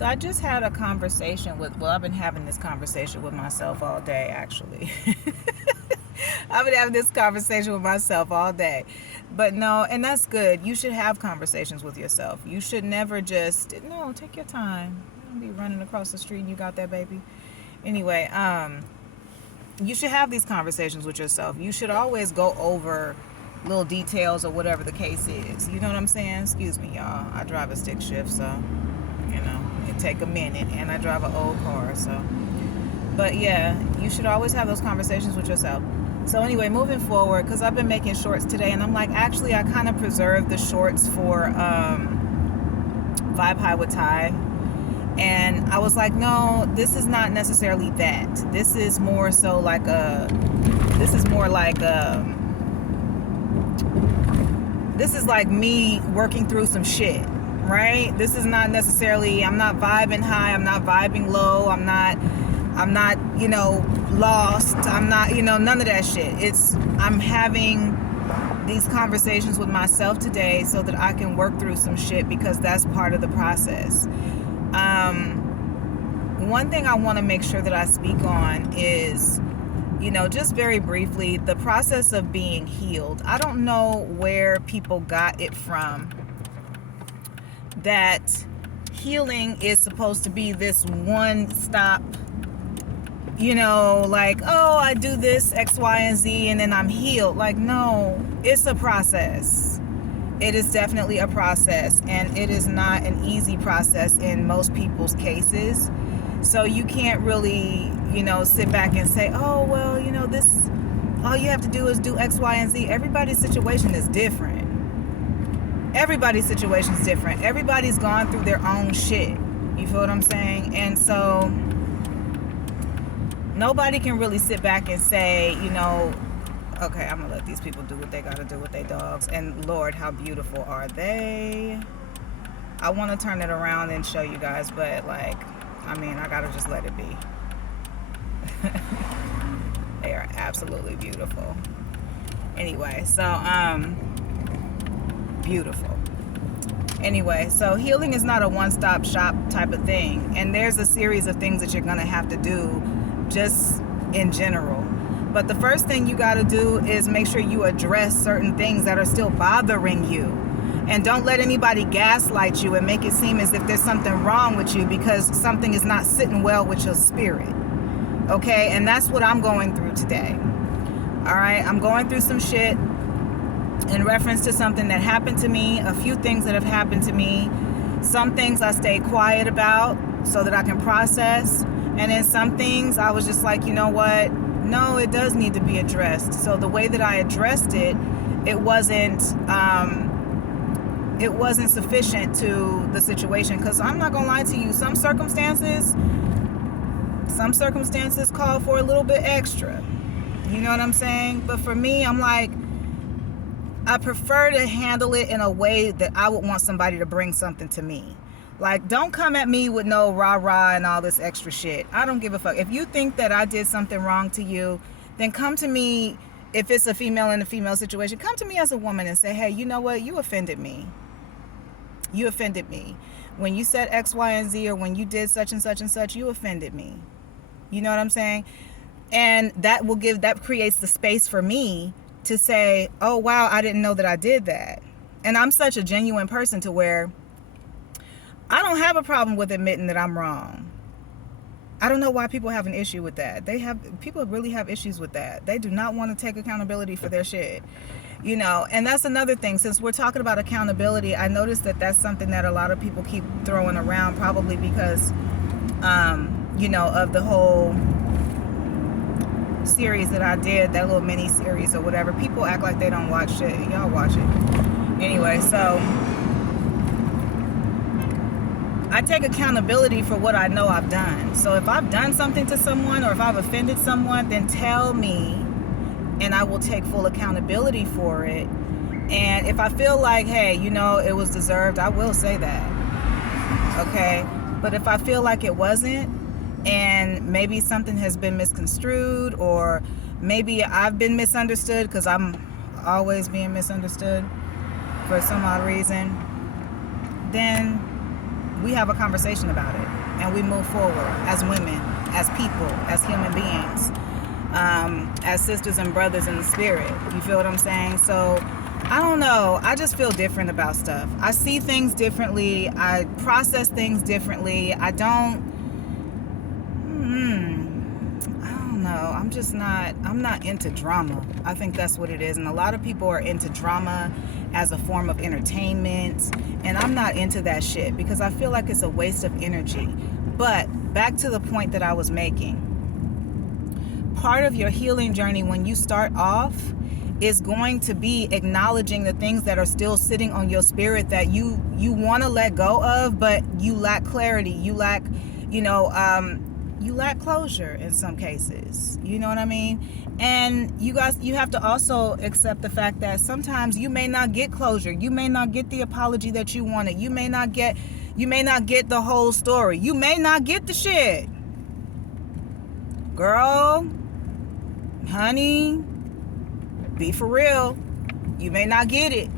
So I just had a conversation well, I've been having this conversation with myself all day, actually. I've been having this conversation with myself all day. But no, and that's good. You should have conversations with yourself. You should never just, no, take your time. Don't be running across the street and you got that, baby. Anyway, you should have these conversations with yourself. You should always go over little details or whatever the case is. You know what I'm saying? Excuse me, y'all. I drive a stick shift, so it take a minute, and I drive an old car, so. But yeah, you should always have those conversations with yourself. So anyway, moving forward, because I've been making shorts today, and I'm like, actually, I kind of preserved the shorts for Vibe High with Ty. And I was like, no, this is not necessarily that. This is more so like this is like me working through some shit, right? This is not necessarily, I'm not vibing high, I'm not vibing low, I'm not, lost. I'm not, none of that shit. I'm having these conversations with myself today so that I can work through some shit, because that's part of the process. One thing I want to make sure that I speak on is, just very briefly, the process of being healed. I don't know where people got it from that healing is supposed to be this one stop, like, oh, I do this X, Y, and Z and then I'm healed. Like, no, it's a process. It is definitely a process, and it is not an easy process in most people's cases. So you can't really, sit back and say, oh, well, this, all you have to do is do X, Y, and Z. Everybody's situation is different. Everybody's situation is different. Everybody's gone through their own shit. You feel what I'm saying? And so nobody can really sit back and say, okay, I'm gonna let these people do what they gotta do with their dogs. And Lord, how beautiful are they? I want to turn it around and show you guys, but I gotta just let it be. They are absolutely beautiful. Anyway, so beautiful. Anyway, so healing is not a one-stop shop type of thing, and there's a series of things that you're gonna have to do just in general. But the first thing you got to do is make sure you address certain things that are still bothering you. And don't let anybody gaslight you and make it seem as if there's something wrong with you because something is not sitting well with your spirit. Okay? And that's what I'm going through today. All right? I'm going through some shit in reference to something that happened to me, a few things that have happened to me. Some things I stay quiet about so that I can process. And then some things I was just like, you know what? No, it does need to be addressed. So the way that I addressed it, it wasn't sufficient to the situation. Because I'm not gonna lie to you, some circumstances call for a little bit extra. You know what I'm saying? But for me, I'm like, I prefer to handle it in a way that I would want somebody to bring something to me. Like, don't come at me with no rah-rah and all this extra shit. I don't give a fuck. If you think that I did something wrong to you, then come to me. If it's a female in a female situation, come to me as a woman and say, hey, you know what? You offended me. You offended me. When you said X, Y, and Z, or when you did such and such and such, you offended me. You know what I'm saying? And that creates the space for me to say, oh, wow, I didn't know that I did that. And I'm such a genuine person to where I don't have a problem with admitting that I'm wrong. I don't know why people have an issue with that. People really have issues with that. They do not want to take accountability for their shit. And that's another thing. Since we're talking about accountability, I noticed that that's something that a lot of people keep throwing around, probably because, of the whole series that I did, that little mini series or whatever. People act like they don't watch shit. Y'all watch it. Anyway, so I take accountability for what I know I've done. So if I've done something to someone or if I've offended someone, then tell me and I will take full accountability for it. And if I feel like, hey, it was deserved, I will say that. Okay? But if I feel like it wasn't, and maybe something has been misconstrued, or maybe I've been misunderstood, because I'm always being misunderstood for some odd reason, then we have a conversation about it and we move forward as women, as people, as human beings, as sisters and brothers in the spirit. You feel what I'm saying? So I don't know. I just feel different about stuff. I see things differently. I process things differently. I don't know. I'm not into drama. I think that's what it is. And a lot of people are into drama as a form of entertainment. And I'm not into that shit because I feel like it's a waste of energy. But back to the point that I was making. Part of your healing journey when you start off is going to be acknowledging the things that are still sitting on your spirit that you want to let go of, but you lack clarity. You lack, you lack closure in some cases. You know what I mean? And you have to also accept the fact that sometimes you may not get closure. You may not get the apology that you wanted. You may not get the whole story. You may not get the shit. Girl, honey, be for real. You may not get it.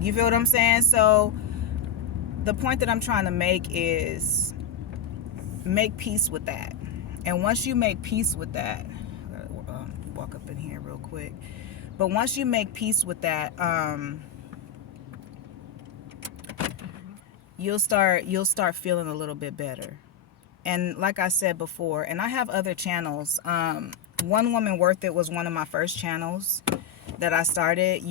You feel what I'm saying? So the point that I'm trying to make is make peace with that. And once you make peace with that, walk up in here real quick. But once you make peace with that, you'll start feeling a little bit better. And like I said before, and I have other channels. One Woman Worth It was one of my first channels that I started.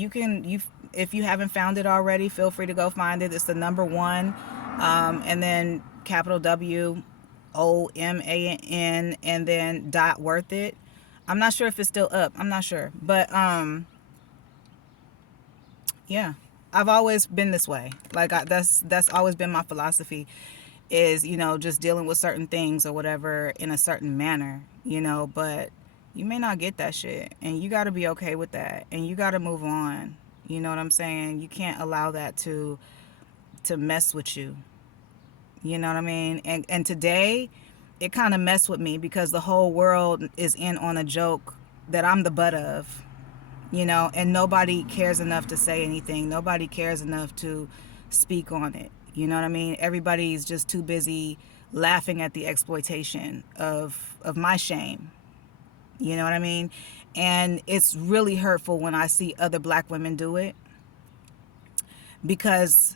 If you haven't found it already, feel free to go find it. It's the number one, and then capital WOMAN, and then .worth it. I'm not sure if it's still up. I'm not sure, but yeah, I've always been this way. Like that's always been my philosophy. Is just dealing with certain things or whatever in a certain manner, but you may not get that shit, and you got to be okay with that, and you got to move on. You know what I'm saying? You can't allow that to mess with you. You know what I mean? And today it kind of messed with me because the whole world is in on a joke that I'm the butt of, and nobody cares enough to say anything. Nobody cares enough to speak on it. You know what I mean? Everybody's just too busy laughing at the exploitation of my shame. You know what I mean? And it's really hurtful when I see other black women do it, because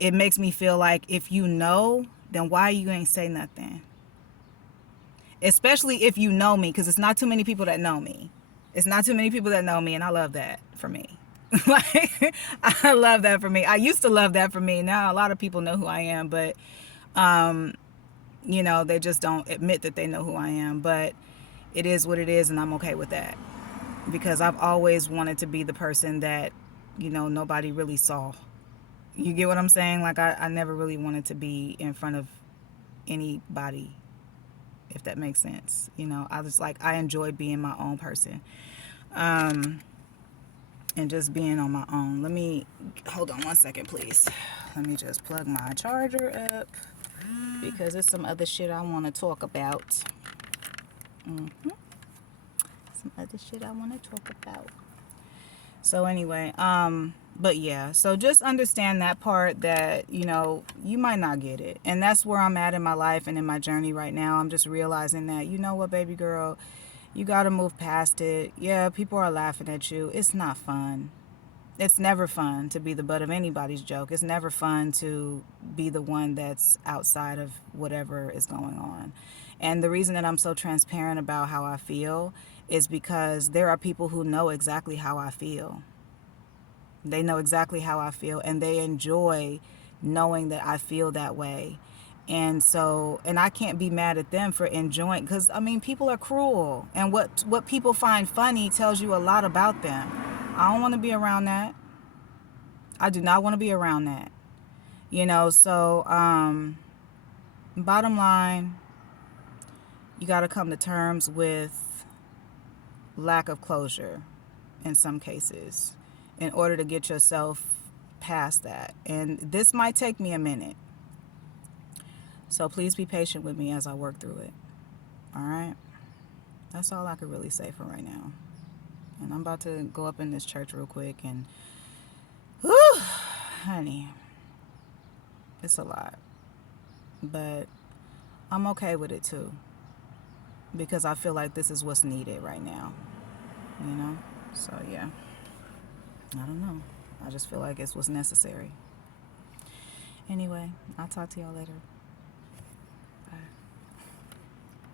it makes me feel like if you know, then why you ain't say nothing? Especially if you know me, because it's not too many people that know me. It's not too many people that know me, and I love that for me. Like, I love that for me. I used to love that for me. Now a lot of people know who I am, but they just don't admit that they know who I am. But it is what it is, and I'm okay with that, because I've always wanted to be the person that nobody really saw. You get what I'm saying? Like, I never really wanted to be in front of anybody, if that makes sense. I was like, I enjoy being my own person. And just being on my own. Let me hold on one second, please. Let me just plug my charger up, because there's some other shit I want to talk about. Some other shit I want to talk about. So anyway, but yeah, so just understand that part, that you might not get it, and that's where I'm at in my life and in my journey right now. I'm just realizing that, you know what, baby girl, you got to move past it. Yeah, people are laughing at you. It's not fun. It's never fun to be the butt of anybody's joke. It's never fun to be the one that's outside of whatever is going on. And the reason that I'm so transparent about how I feel is because there are people who know exactly how I feel. They know exactly how I feel, and they enjoy knowing that I feel that way. And so, and I can't be mad at them for enjoying, because people are cruel, and what people find funny tells you a lot about them. I don't want to be around that. I do not want to be around that. So bottom line, you got to come to terms with lack of closure in some cases in order to get yourself past that. And this might take me a minute. So please be patient with me as I work through it. All right? That's all I could really say for right now. And I'm about to go up in this church real quick, and whew, honey, it's a lot. But I'm okay with it too, because I feel like this is what's needed right now, you know? So, yeah. I don't know. I just feel like it's what's necessary. Anyway, I'll talk to y'all later.